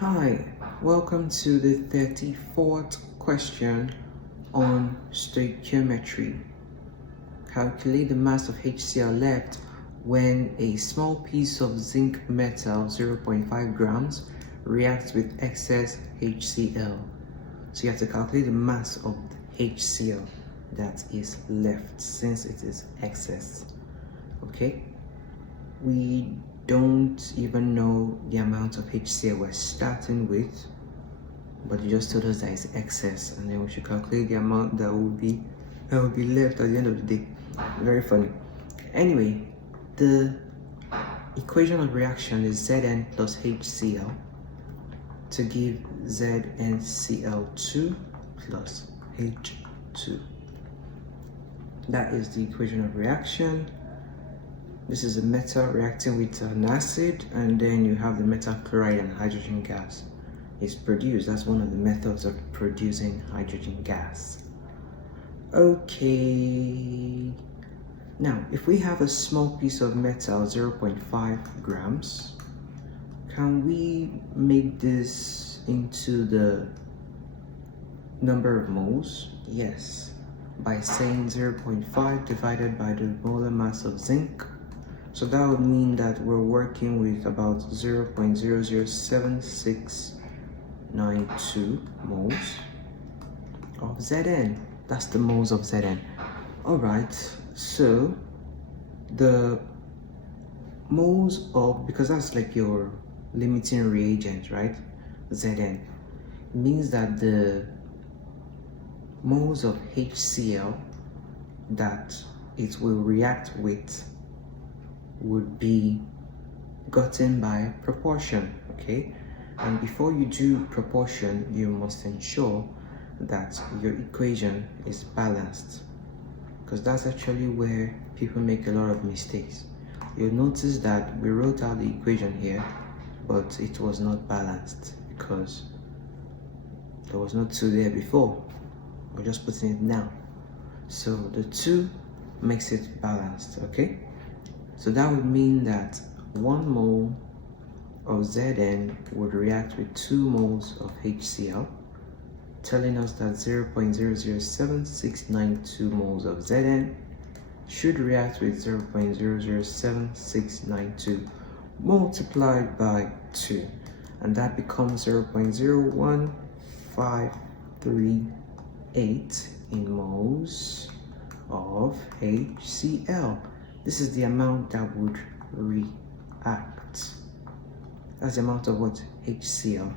Hi, welcome to the 34th question on stoichiometry. Calculate the mass of HCl left when a small piece of zinc metal 0.5 grams reacts with excess HCl. So you have to calculate the mass of HCl that is left since it is excess. Okay? We don't even know the amount of HCl we're starting with, but you just told us that it's excess, and then we should calculate the amount that will be left at the end of the day. Very funny. Anyway, the equation of reaction is Zn plus HCl to give ZnCl2 plus H2. That is the equation of reaction. This is a metal reacting with an acid, and then you have the metal chloride and hydrogen gas is produced. That's one of the methods of producing hydrogen gas. Okay. Now, if we have a small piece of metal, 0.5 grams, can we make this into the number of moles? Yes, by saying 0.5 divided by the molar mass of zinc. So that would mean that we're working with about 0.007692 moles of Zn. That's the moles of Zn. Alright, so the moles of, because that's like your limiting reagent, right? Zn means that the moles of HCl that it will react with would be gotten by proportion, okay? And before you do proportion, you must ensure that your equation is balanced, because that's actually where people make a lot of mistakes. You'll notice that we wrote out the equation here, but it was not balanced because there was no 2 there before. We're just putting it now. So the 2 makes it balanced, okay? So that would mean that 1 mole of Zn would react with 2 moles of HCl, telling us that 0.007692 moles of Zn should react with 0.007692 multiplied by 2, and that becomes 0.01538 in moles of HCl. This is the amount that would react. That's the amount of what? HCl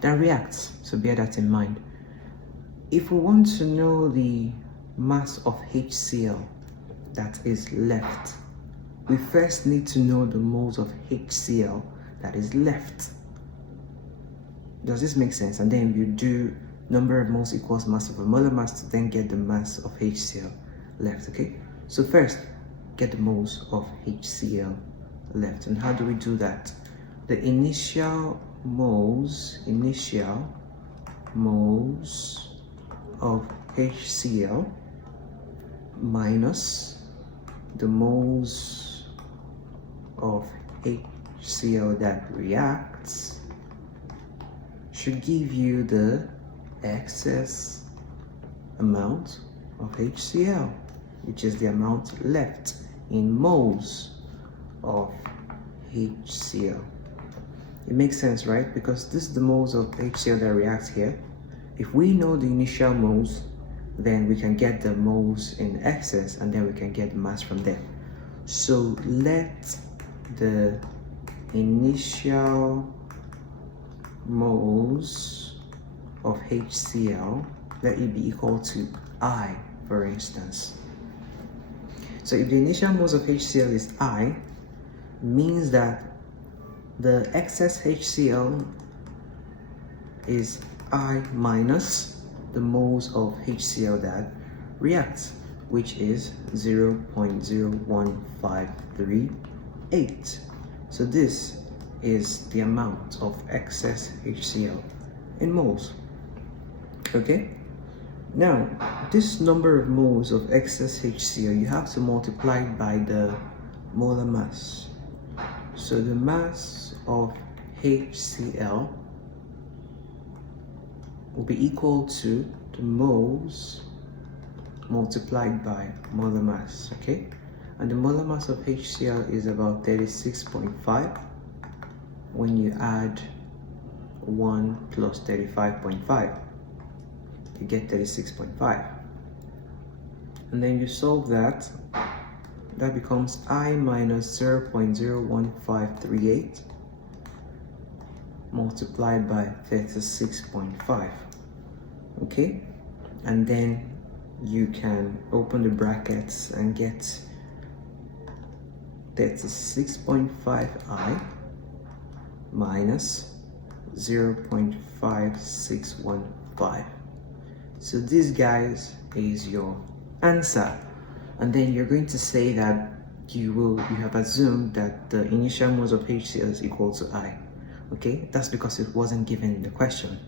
that reacts. So bear that in mind. If we want to know the mass of HCl that is left, we first need to know the moles of HCl that is left. Does this make sense? And then you do number of moles equals mass of a molar mass to then get the mass of HCl left, okay? So first, get the moles of HCl left. And how do we do that? The initial moles of HCl minus the moles of HCl that reacts should give you the excess amount of HCl, which is the amount left in moles of HCl. It makes sense, right? Because this is the moles of HCl that reacts here. If we know the initial moles, then we can get the moles in excess, and then we can get the mass from there. So let the initial moles of HCl, let it be equal to I, for instance. So if the initial moles of HCl is I, means that the excess HCl is I minus the moles of HCl that reacts, which is 0.01538. So this is the amount of excess HCl in moles, okay? Now, this number of moles of excess HCl, you have to multiply it by the molar mass. So the mass of HCl will be equal to the moles multiplied by molar mass, okay? And the molar mass of HCl is about 36.5 when you add 1 plus 35.5, you get 36.5. And then you solve that, that becomes I minus 0.01538 multiplied by 36.5, okay? And then you can open the brackets and get 36.5I minus 0.5615. So this, guys, is your answer. And then you're going to say that you have assumed that the initial moles of HCl is equal to I. Okay, that's because it wasn't given in the question.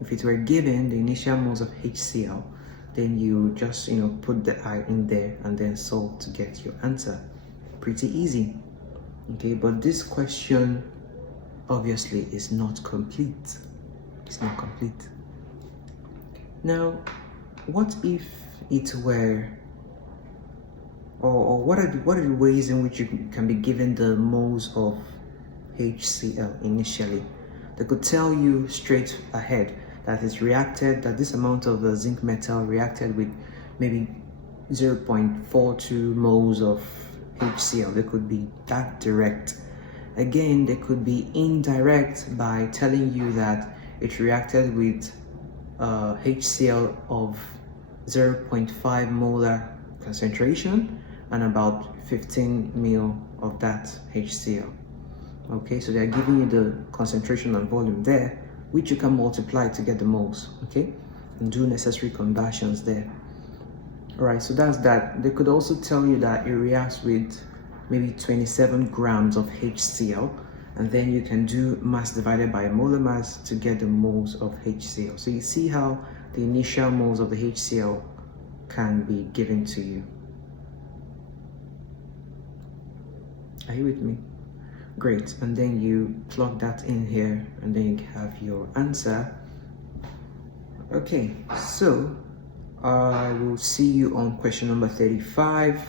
If it were given the initial moles of HCl, then you just put the I in there and then solve to get your answer. Pretty easy. Okay, but this question obviously is not complete. It's not complete. Now, what if it were, or what are the ways in which you can be given the moles of HCl initially? They could tell you straight ahead that it's reacted, that this amount of zinc metal reacted with maybe 0.42 moles of HCl. They could be that direct. Again, they could be indirect by telling you that it reacted with HCl of 0.5 molar concentration and about 15 ml of that HCl. Okay, so they're giving you the concentration and volume there, which you can multiply to get the moles, okay, and do necessary conversions there. All right, so that's that. They could also tell you that it reacts with maybe 27 grams of HCl, and then you can do mass divided by molar mass to get the moles of HCl. So you see how the initial moles of the HCl can be given to you. Are you with me? Great. And then you plug that in here and then you have your answer. Okay, so I will see you on question number 35.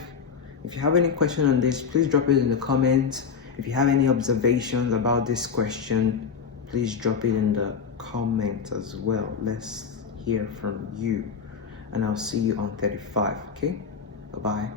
If you have any question on this, please drop it in the comments. If you have any observations about this question, please drop it in the comments as well. Let's hear from you. And I'll see you on 35, okay? Bye-bye.